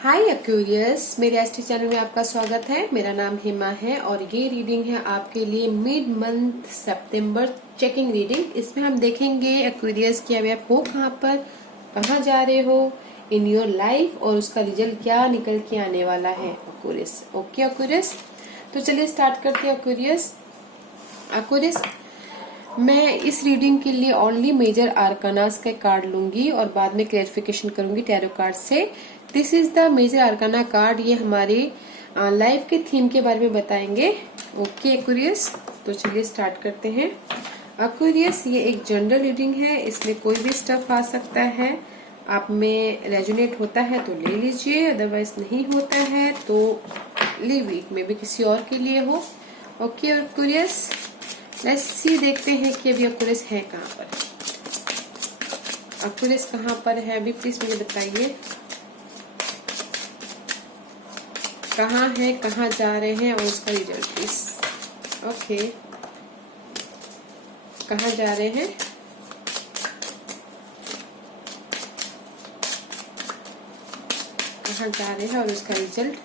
हाय Aquarius, मेरे ST channel में आपका स्वागत है। मेरा नाम हिमा है और ये रीडिंग है आपके लिए मिड मंथ सितंबर चेकिंग रीडिंग। इसमें हम देखेंगे एक्वेरियस कि अभी आप हो कहाँ जा रहे हो इन योर लाइफ और उसका रिजल्ट क्या निकल के आने वाला है एक्वेरियस। ओके एक्वेरियस, तो चलिए स्टार्ट करते हैं एक्वेरियस। एक्वेरियस, मैं इस रीडिंग के लिए ओनली मेजर आर्कानास का कार्ड लूंगी और बाद में क्लैरिफिकेशन करूंगी टैरो कार्ड से। This is the major arcana card. ये हमारे लाइफ के थीम के बारे में बताएंगे। ओके एक्वेरियस, तो चलिए स्टार्ट करते हैं। एक्वेरियस, ये एक जनरल रीडिंग है, इसमें कोई भी स्टफ आ सकता है। आप में रेजोनेट होता है तो ले लीजिए, अदरवाइज नहीं होता है तो लीव इट, मे बी किसी और के लिए हो। ओके एक्वेरियस, लेट्स सी, देखते हैं कि अभी एक्वेरियस है कहाँ पर। एक्वेरियस कहाँ पर है अभी, प्लीज मुझे बताइए। कहाँ है, कहाँ जा रहे हैं और उसका रिजल्ट प्लीज। ओके, कहाँ जा रहे हैं, कहाँ जा रहे हैं और उसका रिजल्ट,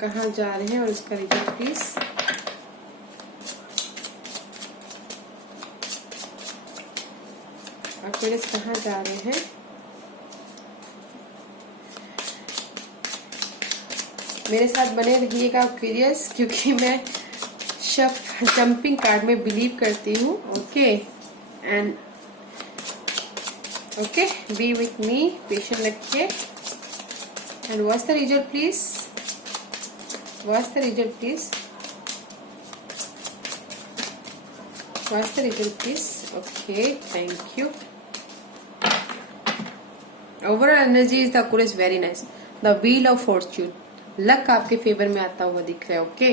कहाँ जा रहे हैं और उसका रिजल्ट प्लीज। एक्वेरियस कहाँ जा रहे हैं, मेरे साथ बने रहिएगा एक्वेरियस, क्योंकि मैं जंपिंग कार्ड में बिलीव करती हूँ। Okay and okay, be with me, patient रखिए। And what's the result please, what's the result please, what's the result please. Okay, thank you. Overall energy is the Aquarius very nice. The wheel of fortune, luck आपके favour में आता हुआ दिख रहा है। Okay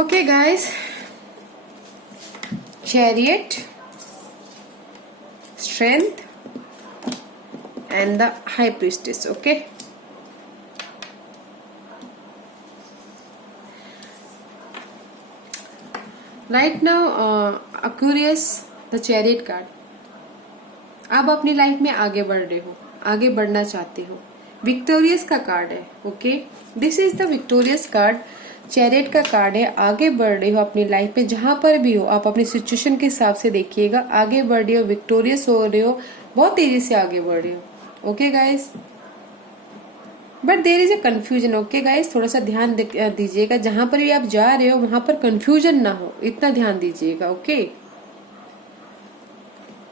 okay guys, chariot, strength and the high priestess. Okay, right now Aquarius, the chariot card. आप अपनी life में आगे बढ़ रहे हो, आगे बढ़ना चाहते हो। विक्टोरियस का कार्ड है। Okay, this is the victorious card, chariot का कार्ड है। आगे बढ़ रहे हो अपनी लाइफ में, जहां पर भी हो आप अपनी सिचुएशन के हिसाब से देखिएगा। आगे बढ़ रहे हो, विक्टोरियस हो रहे हो, बहुत तेजी से आगे बढ़ रहे हो। Okay guys, but there is a confusion. Okay guys, थोड़ा सा ध्यान दीजिएगा, जहां पर भी आप जा रहे हो वहां पर कंफ्यूजन ना हो, इतना ध्यान दीजिएगा। Okay,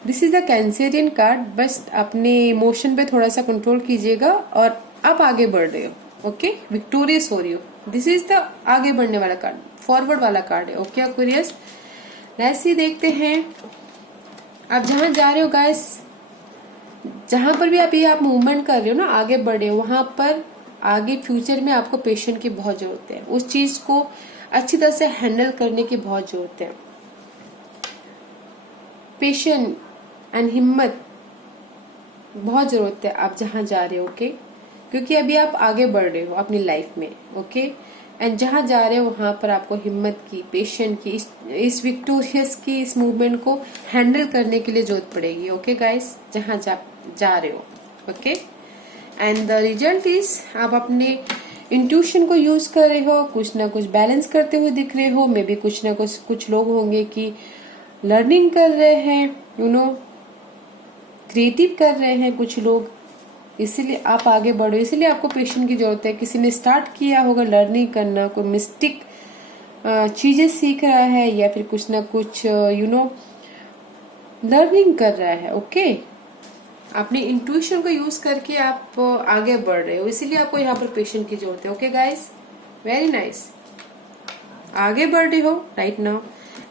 this is the Cancerian card. बस अपने इमोशन पे थोड़ा सा कंट्रोल कीजिएगा और आप आगे बढ़ रहे हो। ओके, विक्टोरियस हो रही हो। दिस इज द आगे बढ़ने वाला कार्ड, फॉरवर्ड वाला कार्ड है। ओके एक्वेरियस, लेट्स सी, देखते हैं आप जहां जा रहे हो गाइस, जहां पर भी आप मूवमेंट कर रहे हो ना, आगे बढ़ रहे हो, वहां पर आगे फ्यूचर में आपको पेशेंट की बहुत जरूरत है। उस चीज को अच्छी तरह से हैंडल करने की बहुत जरूरत है। पेशेंट एंड हिम्मत बहुत जरूरत है आप जहां जा रहे हो। ओके, क्योंकि अभी आप आगे बढ़ रहे हो अपनी लाइफ में। ओके, एंड जहां जा रहे हो वहां पर आपको हिम्मत की, पेशेंट की, इस विक्टोरियस की, इस मूवमेंट को हैंडल करने के लिए जरूरत पड़ेगी। ओके गाइस, जहां जा रहे हो। Okay, and the result is, आप अपने इंट्यूशन को यूज कर रहे हो, कुछ ना कुछ बैलेंस करते हुए दिख रहे हो। मे बी कुछ ना कुछ लोग होंगे कि लर्निंग कर रहे हैं, यू नो, क्रिएटिव कर रहे हैं कुछ लोग, इसीलिए आप आगे बढ़ो, इसीलिए आपको पेशेंट की जरूरत है। किसी ने स्टार्ट किया होगा लर्निंग करना, कोई मिस्टेक चीजें सीख रहा है या फिर कुछ ना कुछ यू नो लर्निंग कर रहा है। ओके, अपनी इंट्यूशन को यूज करके आप आगे बढ़ रहे हो, इसीलिए आपको यहाँ पर पेशेंट की जरूरत है। ओके गाइस, वेरी नाइस, आगे बढ़ रहे हो राइट नाउ,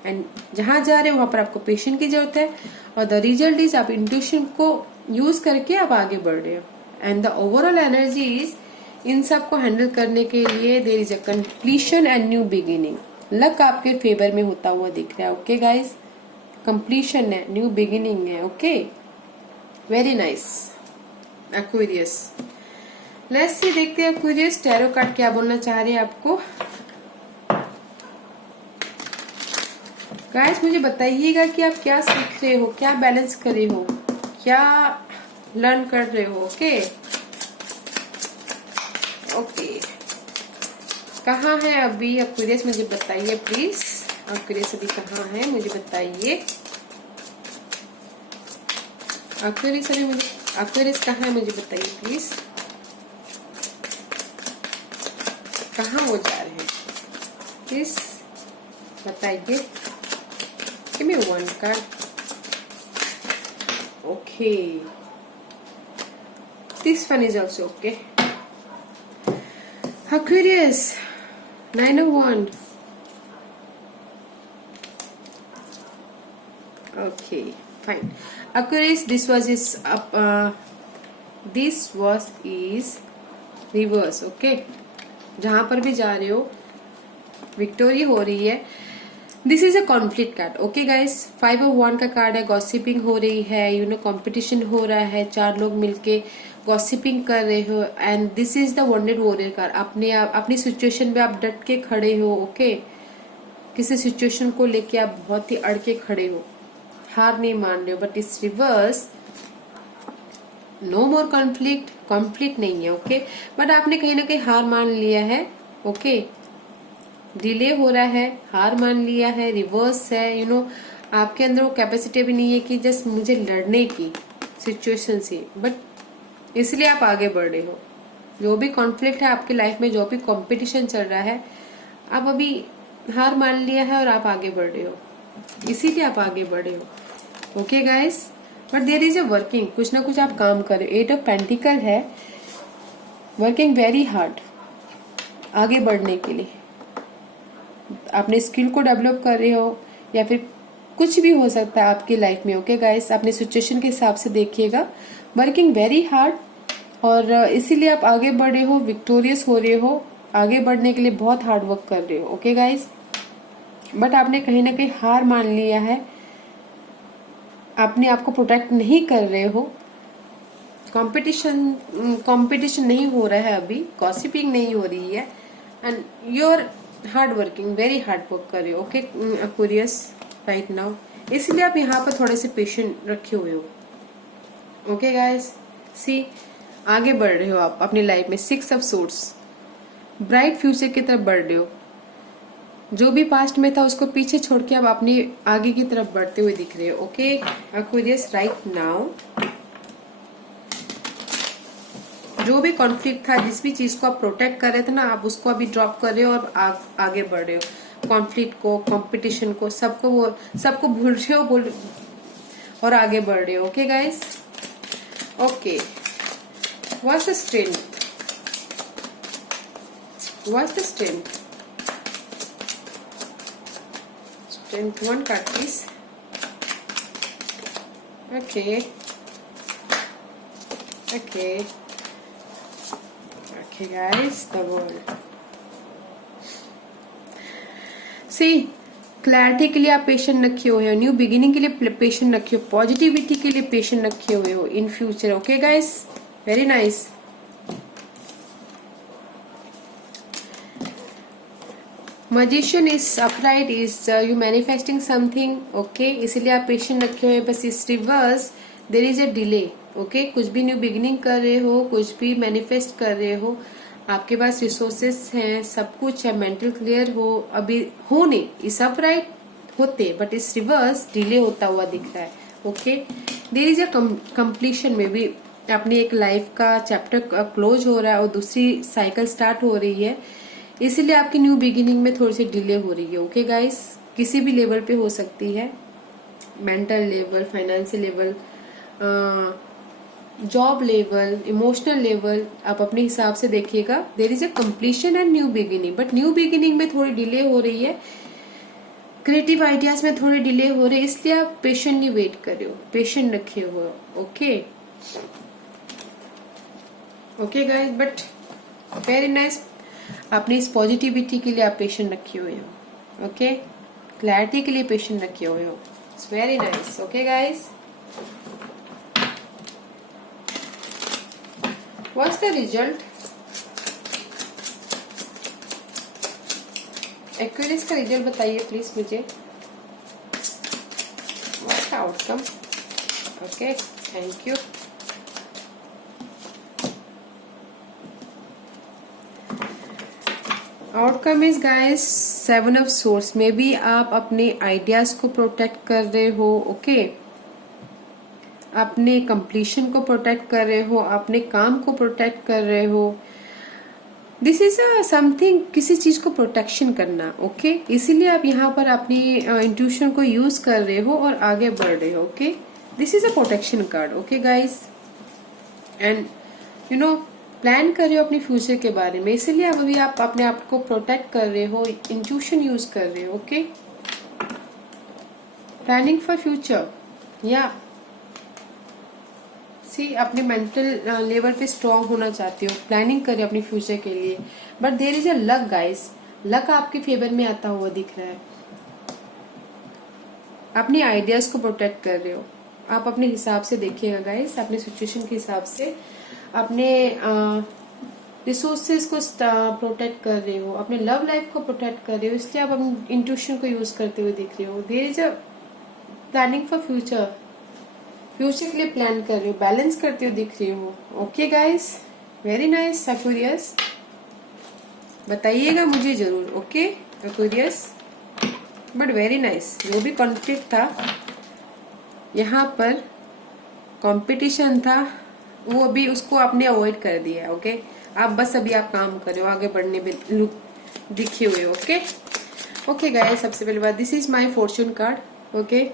एंड जहां जा रहे हो वहां पर आपको पेशेंट की जरूरत है। और द रिजल्ट इज, आप इंट्यूशन को यूज करके आप आगे बढ़ रहे हो। And the overall energy is, इन सब को हैंडल करने के लिए there is a completion and new beginning. Luck आपके फेवर में होता हुआ दिख रहा है। ओके गाइस, कंप्लीशन है, न्यू बिगिनिंग है। Okay, very nice Aquarius. Let's see, देखते हैं एक्वेरियस टैरो कार्ड क्या बोलना चाह रहे हैं आपको। गाइस मुझे बताइएगा कि आप क्या सीख रहे हो, क्या बैलेंस कर रहे हो, क्या लर्न कर रहे हो। ओके ओके, कहाँ है अभी एक्वेरियस, मुझे बताइए प्लीज। एक्वेरियस अभी कहाँ है मुझे बताइए। एक्वेरियस अभी मुझे, एक्वेरियस कहाँ है मुझे बताइए प्लीज। कहाँ वो जा रहे हैं प्लीज बताइए। Give me one card. Okay, this one is also okay. Aquarius, 9 of Wands. Okay, fine. Aquarius, this was his reverse. Okay, जहां पर भी जा रहे हो विक्टोरी हो रही है। This is a conflict card. Okay guys, 5 of Wands का कार्ड है। गॉसिपिंग हो रही है, कंपटीशन हो रहा है, 4 लोग मिलके गॉसिपिंग कर रहे हो। And this is the wounded warrior card. अपनी सिचुएशन में आप डट के खड़े हो। ओके, किसी सिचुएशन को लेके आप बहुत ही अड़ के खड़े हो, हार नहीं मान रहे हो। बट इस रिवर्स नो मोर कॉन्फ्लिक्ट नहीं है। ओके, बट आपने कहीं ना कहीं हार मान लिया है। ओके, डिले हो रहा है, हार मान लिया है, रिवर्स है। आपके अंदर वो कैपेसिटी भी नहीं है कि जस्ट मुझे लड़ने की सिचुएशन से, बट इसलिए आप आगे बढ़ रहे हो। जो भी कॉन्फ्लिक्ट है आपकी लाइफ में, जो भी कंपटीशन चल रहा है, आप अभी हार मान लिया है और आप आगे बढ़ रहे हो, इसीलिए आप आगे बढ़ रहे हो। Okay guys, but there is a working, कुछ ना कुछ आप काम कर रहे हो। 8 of Pentacles है, वर्किंग वेरी हार्ड आगे बढ़ने के लिए। अपने स्किल को डेवलप कर रहे हो या फिर कुछ भी हो सकता है आपकी लाइफ में। ओके गाइस, अपने सिचुएशन के हिसाब से देखिएगा। वर्किंग वेरी हार्ड, और इसीलिए आप आगे बढ़ रहे हो, विक्टोरियस हो रहे हो। आगे बढ़ने के लिए बहुत हार्ड वर्क कर रहे हो। ओके गाइस, बट आपने कहीं ना कहीं हार मान लिया है, अपने आप को प्रोटेक्ट नहीं कर रहे हो। कंपटीशन नहीं हो रहा है अभी, गॉसिपिंग नहीं हो रही है, and you are hard working, very hard work कर रहे हो। ओके एक्वेरियस, राइट नाउ, इसलिए आप यहाँ पर थोड़े से पेशेंट रखे हुए हो। ओके गाइस, सी आगे बढ़ रहे हो आप अपनी लाइफ में। 6 of Swords, ब्राइट फ्यूचर की तरफ बढ़ रहे हो। जो भी पास्ट में था उसको पीछे छोड़ के अब अपनी आगे की तरफ बढ़ते हुए दिख रहे हो। ओके एक्वेरियस, राइट नाउ जो भी कॉन्फ्लिक्ट था, जिस भी चीज को आप प्रोटेक्ट कर रहे थे ना, आप उसको अभी ड्रॉप कर रहे हो और आगे बढ़ रहे हो। कॉन्फ्लिक्ट को, कंपटीशन को, सबको भूल रहे हो और आगे बढ़ रहे हो। Okay guys, okay, what's the strength? What's the strength? Strength, one card please. Okay, guys, the world. See, clarity के लिए आप पेशेंट रखे हुए हो, न्यू बिगिनिंग के लिए पेशेंट रखे हो, पॉजिटिविटी के लिए पेशेंट रखे हुए हो in future. Okay guys, very nice. Magician is upright, is you manifesting something. Okay, इसीलिए आप पेशेंट रखे हुए। बस इस reverse there is a delay. Okay, कुछ भी न्यू बिगिनिंग कर रहे हो, कुछ भी मैनिफेस्ट कर रहे हो, आपके पास रिसोर्सेस हैं, सब कुछ है, मेंटल क्लियर हो, अभी होने इस अपराइट होते, बट इस रिवर्स डिले होता हुआ दिख रहा है। Okay, there is a completion में भी अपनी एक लाइफ का चैप्टर क्लोज हो रहा है और दूसरी साइकिल स्टार्ट हो रही है, इसीलिए आपकी न्यू बिगिनिंग में थोड़ी सी डिले हो रही है। ओके गाइस, किसी भी लेवल पे हो सकती है, mental level, financial level, job level, emotional level, आप अपने हिसाब से देखिएगा। There is a completion and new beginning, but new beginning में थोड़ी डिले हो रही है, क्रिएटिव आइडियाज में थोड़ी डिले हो रही है, इसलिए आप पेशेंटली वेट कर रहे हो, पेशेंट रखे हुए हो। Okay okay guys, but very nice. अपनी इस पॉजिटिविटी के लिए आप पेशेंट रखे हुए हो। ओके, क्लैरिटी के लिए पेशेंट रखे हुए हो। It's very nice. Okay guys, what's the result? Aquarius का रिजल्ट बताइए प्लीज मुझे। What's the outcome? Okay, thank you. Outcome is guys 7 of source में भी आप अपने आइडियाज को प्रोटेक्ट कर रहे हो, ओके अपने कंप्लीशन को प्रोटेक्ट कर रहे हो, अपने काम को प्रोटेक्ट कर रहे हो। दिस इज अ समथिंग, किसी चीज को प्रोटेक्शन करना, ओके इसीलिए आप यहाँ पर अपनी इंट्यूशन को यूज कर रहे हो और आगे बढ़ रहे हो, okay this is a protection card, okay guys. And you know plan कर रहे हो अपने फ्यूचर के बारे में, इसीलिए अब अभी आप अपने आप को प्रोटेक्ट कर रहे हो, इंट्यूशन यूज कर रहे हो, ओके प्लानिंग फॉर फ्यूचर या सी अपने मेंटल लेवल पे स्ट्रांग होना चाहते हो, प्लानिंग कर रहे हो अपने फ्यूचर के लिए। But there is a luck guys, luck आपके फेवर में आता हुआ दिख रहा है। अपनी आइडियाज को प्रोटेक्ट कर रहे हो आप अपने हिसाब से, देखिएगा गाइस अपने सिचुएशन के हिसाब से अपने रिसोर्सेज को प्रोटेक्ट कर रहे हो, अपने लव लाइफ को प्रोटेक्ट कर रहे हो, इसलिए आप अपनी इंट्यूशन को यूज करते हुए दिख रहे हो। There is a planning for future, future के लिए प्लान कर रहे हो, बैलेंस करते हो दिख रही हो, okay guys very nice Aquarius, बताइएगा मुझे जरूर, okay Aquarius but very nice. जो भी कॉन्फ्लिक्ट था यहाँ पर, कंपटीशन था, वो अभी उसको आपने अवॉइड कर दिया, ओके आप बस अभी आप काम कर रहे हो, आगे बढ़ने में दिखे हुए, ओके ओके गाइस। सबसे पहली बात, this is my Fortune card, okay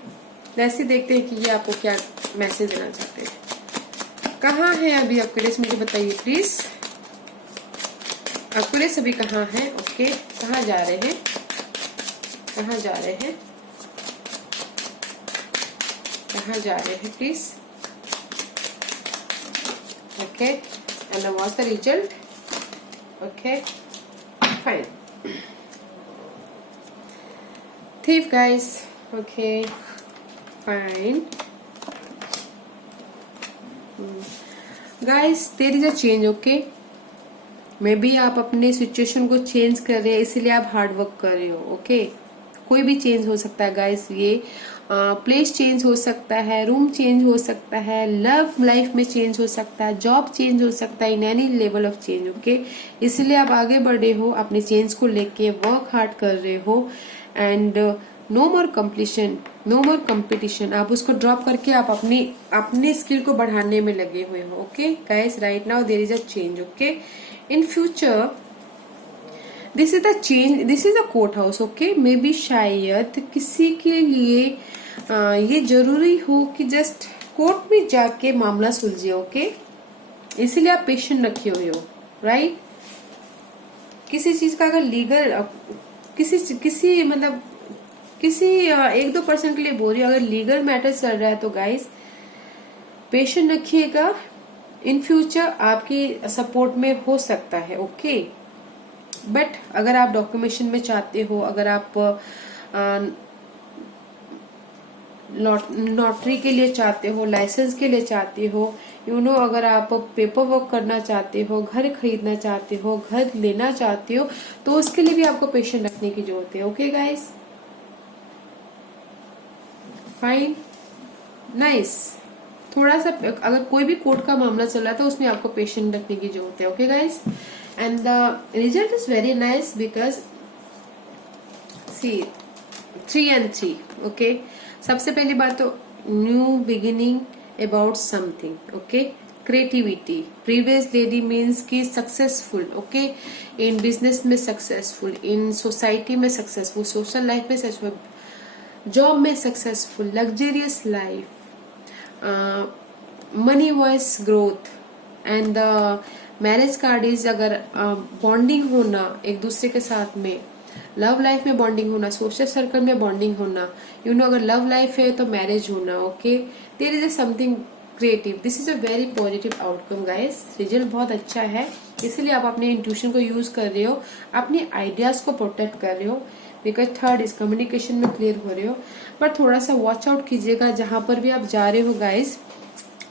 ऐसे देखते हैं कि ये आपको क्या मैसेज देना चाहते हैं। कहाँ है अभी एक्वेरियस, मुझे बताइए प्लीज, एक्वेरियस अभी कहाँ है, ओके कहाँ जा रहे हैं, कहाँ जा रहे हैं, कहाँ जा रहे हैं please, okay and what's the result, okay fine thief guys, okay fine guys, there is a change, okay may be आप अपने सिचुएशन को चेंज कर रहे हैं, इसीलिए आप हार्ड वर्क कर रहे हो, ओके कोई भी चेंज हो सकता है गाइस, ये प्लेस चेंज हो सकता है, रूम चेंज हो सकता है, लव लाइफ में चेंज हो सकता है, जॉब चेंज हो सकता है, in any level of change, okay इसलिए आप आगे बढ़ रहे हो, अपने चेंज को लेके वर्क हार्ड कर रहे हो and no more completion, no more competition, आप उसको ड्रॉप करके आप अपने स्किल को बढ़ाने में लगे हुए हो, okay guys right now there is a change, okay in future this is the change, this is the court house, okay maybe शायद किसी के लिए ये जरूरी हो कि जस्ट कोर्ट में जाके मामला सुलझे, ओके इसीलिए आप पेशेंट रखे हुए हो, राइट किसी चीज का अगर लीगल किसी मतलब किसी 1-2% के लिए बोल रही हो, अगर लीगल मैटर चल रहा है तो गाइस पेशेंट रखिएगा, इन फ्यूचर आपकी सपोर्ट में हो सकता है, ओके बट अगर आप डॉक्यूमेंटेशन में चाहते हो, अगर आप नोटरी के लिए चाहते हो, लाइसेंस के लिए चाहते हो, अगर आप पेपर वर्क करना चाहते हो, घर खरीदना चाहते हो, घर लेना चाहते हो, तो उसके लिए भी आपको पेशेंट रखने की जरूरत है, ओके गाइस फाइन नाइस। थोड़ा सा अगर कोई भी कोर्ट का मामला चल रहा है तो उसमें आपको पेशेंट रखने की जरूरत है, okay guys and the result is very nice because see 3 and 3, okay सबसे पहली बात तो new beginning about something, okay creativity, previous lady means की सक्सेसफुल, ओके इन बिजनेस में सक्सेसफुल, इन सोसाइटी में सक्सेसफुल, सोशल लाइफ में successful, job में successful, luxurious life, money wise growth and the marriage card is अगर bonding होना एक दूसरे के साथ में, लव लाइफ में बॉन्डिंग होना, सोशल सर्कल में बॉन्डिंग होना, अगर लव लाइफ है तो मैरिज होना, okay there is something creative, this is a very positive outcome guys, result बहुत अच्छा है, इसलिए आप अपने इंट्यूशन को यूज कर रहे हो, अपने आइडियाज को प्रोटेक्ट कर रहे हो बिकॉज थर्ड इज कम्युनिकेशन में क्लियर हो रहे हो, पर थोड़ा सा वॉच आउट कीजिएगा जहां पर भी आप जा रहे हो गाइस,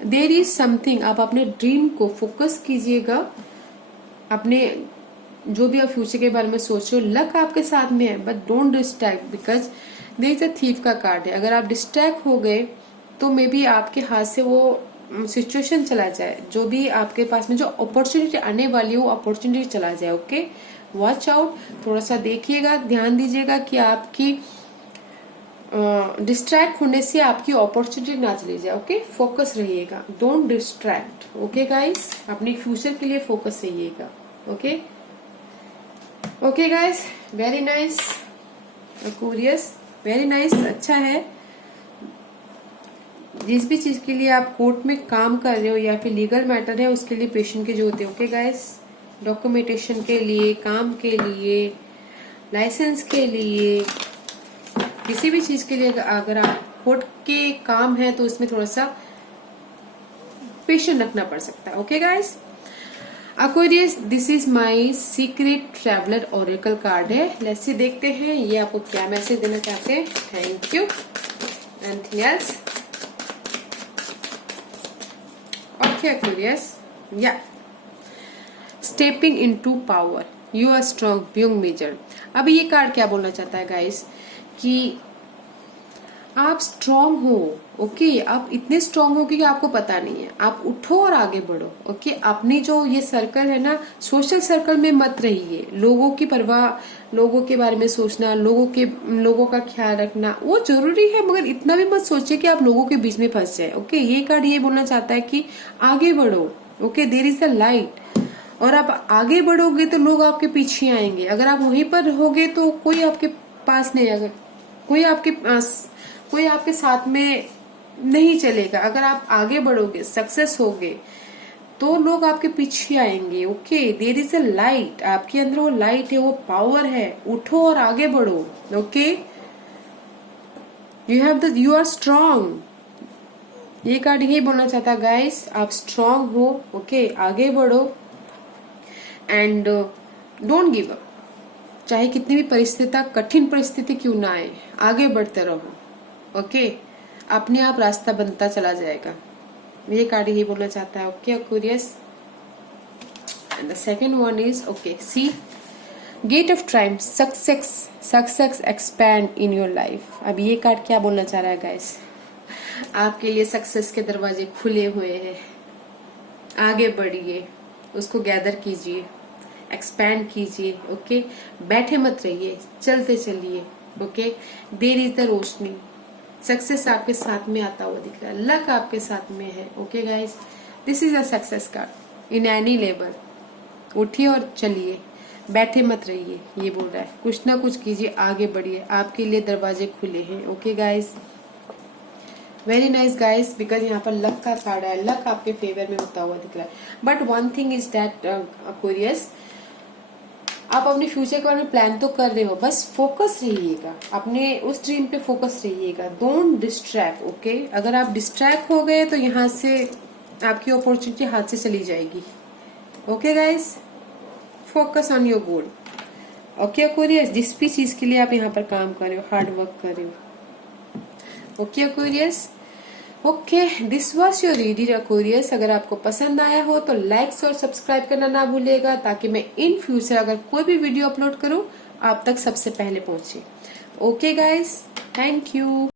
देयर इज समथिंग, आप अपने ड्रीम को फोकस कीजिएगा, अपने जो भी आप फ्यूचर के बारे में सोच रहे हो, लक आपके साथ में है but don't distract because there is a thief का कार्ड है, अगर आप डिस्ट्रैक्ट हो गए तो मे बी आपके हाथ से वो सिचुएशन चला जाए, जो भी आपके पास में जो अपॉर्चुनिटी आने वाली है वो अपॉर्चुनिटी चला जाए, ओके वॉच आउट, थोड़ा सा देखिएगा, ध्यान दीजिएगा कि आपकी डिस्ट्रैक्ट होने से आपकी अपॉर्चुनिटी ना चली जाए। ओके, फोकस रहिएगा, डोंट डिस्ट्रैक्ट। ओके गाइस, अपने फ्यूचर के लिए फोकस रहिएगा। Okay okay guys, very nice Aquarius, very nice, अच्छा है। जिस भी चीज के लिए आप कोर्ट में काम कर रहे हो या फिर लीगल मैटर है, उसके लिए पेशेंट की जरूरत है। ओके गाइस, डॉक्यूमेंटेशन के लिए, काम के लिए, लाइसेंस के लिए, किसी भी चीज के लिए अगर आप कोर्ट के काम है तो उसमें थोड़ा सा पेशेंस रखना पड़ सकता है। Okay guys, Aquarius, this is my secret traveller oracle card है। लेट्स सी, देखते हैं ये आपको क्या मैसेज देना चाहते हैं। Thank you. Anything else? Okay Aquarius, या stepping into power, you are strong beyond measure. अब ये कार्ड क्या बोलना चाहता है गाइस कि आप स्ट्रांग हो। ओके, आप इतने स्ट्रांग हो कि आपको पता नहीं है। आप उठो और आगे बढ़ो। ओके, अपनी जो ये सर्कल है ना, सोशल सर्कल में मत रहिए। लोगों की परवाह, लोगों के बारे में सोचना, लोगों का ख्याल रखना वो जरूरी है, मगर इतना भी मत सोचिए कि आप लोगों के बीच में फंस जाए। ओके, ये कार्ड ये बोलना चाहता है कि आगे बढ़ो। Okay, there is a light, और आप आगे बढ़ोगे तो लोग आपके पीछे आएंगे। अगर आप वहीं पर रहोगे तो कोई आपके पास नहीं आएगा, कोई आपके साथ में नहीं चलेगा। अगर आप आगे बढ़ोगे, सक्सेस होगे, तो लोग आपके पीछे आएंगे। Okay, there is a light, आपके अंदर वो लाइट है, वो पावर है। उठो और आगे बढ़ो। Okay, you are strong. ये कार्ड यही बोलना चाहता है गाइस, आप स्ट्रांग हो। ओके, आगे बढ़ो एंड डोंट गिव अप। चाहे कितनी भी परिस्थिति, कठिन परिस्थिति क्यों ना आए, आगे बढ़ते रहो। ओके, अपने आप रास्ता बनता चला जाएगा। ये कार्ड यही बोलना चाहता है। Okay Aquarius, and the second one is okay, see gate of triumph, success expand in your life. अब ये कार्ड क्या बोलना चाह रहा है गाइस, आपके लिए सक्सेस के दरवाजे खुले हुए हैं। आगे बढ़िए, उसको गैदर कीजिए, एक्सपैंड कीजिए। ओके, बैठे मत रहिए, चलते चलिए। ओके, देयर इज द रोशनी, सक्सेस आपके साथ में आता हुआ दिख रहा है, लक आपके साथ में है। Okay guys, this is a success card in any level. उठिए और चलिए, बैठे मत रहिए। ये बोल रहा है कुछ ना कुछ कीजिए, आगे बढ़िए, आपके लिए दरवाजे खुले हैं। Okay guys, very nice guys, because यहाँ पर लक का कार्ड है, लक आपके फेवर में होता हुआ दिख रहा है। But one thing is that Aquarius, आप अपने फ्यूचर के बारे में प्लान तो कर रहे हो, बस फोकस रहिएगा, अपने उस ड्रीम पे फोकस रहिएगा, डोंट डिस्ट्रैक्ट। ओके, अगर आप डिस्ट्रैक्ट हो गए तो यहाँ से आपकी अपॉर्चुनिटी हाथ से चली जाएगी। Okay guys, focus on your goal. Okay Aquarius, जिस भी चीज के लिए आप यहाँ पर काम कर रहे हो, हार्ड वर्क कर रहे हो। Okay Aquarius, okay, this was your reading Aquarius. अगर आपको पसंद आया हो तो लाइक्स और सब्सक्राइब करना ना भूलिएगा, ताकि मैं इन फ्यूचर अगर कोई भी वीडियो अपलोड करूं आप तक सबसे पहले पहुंचे। Okay guys, thank you.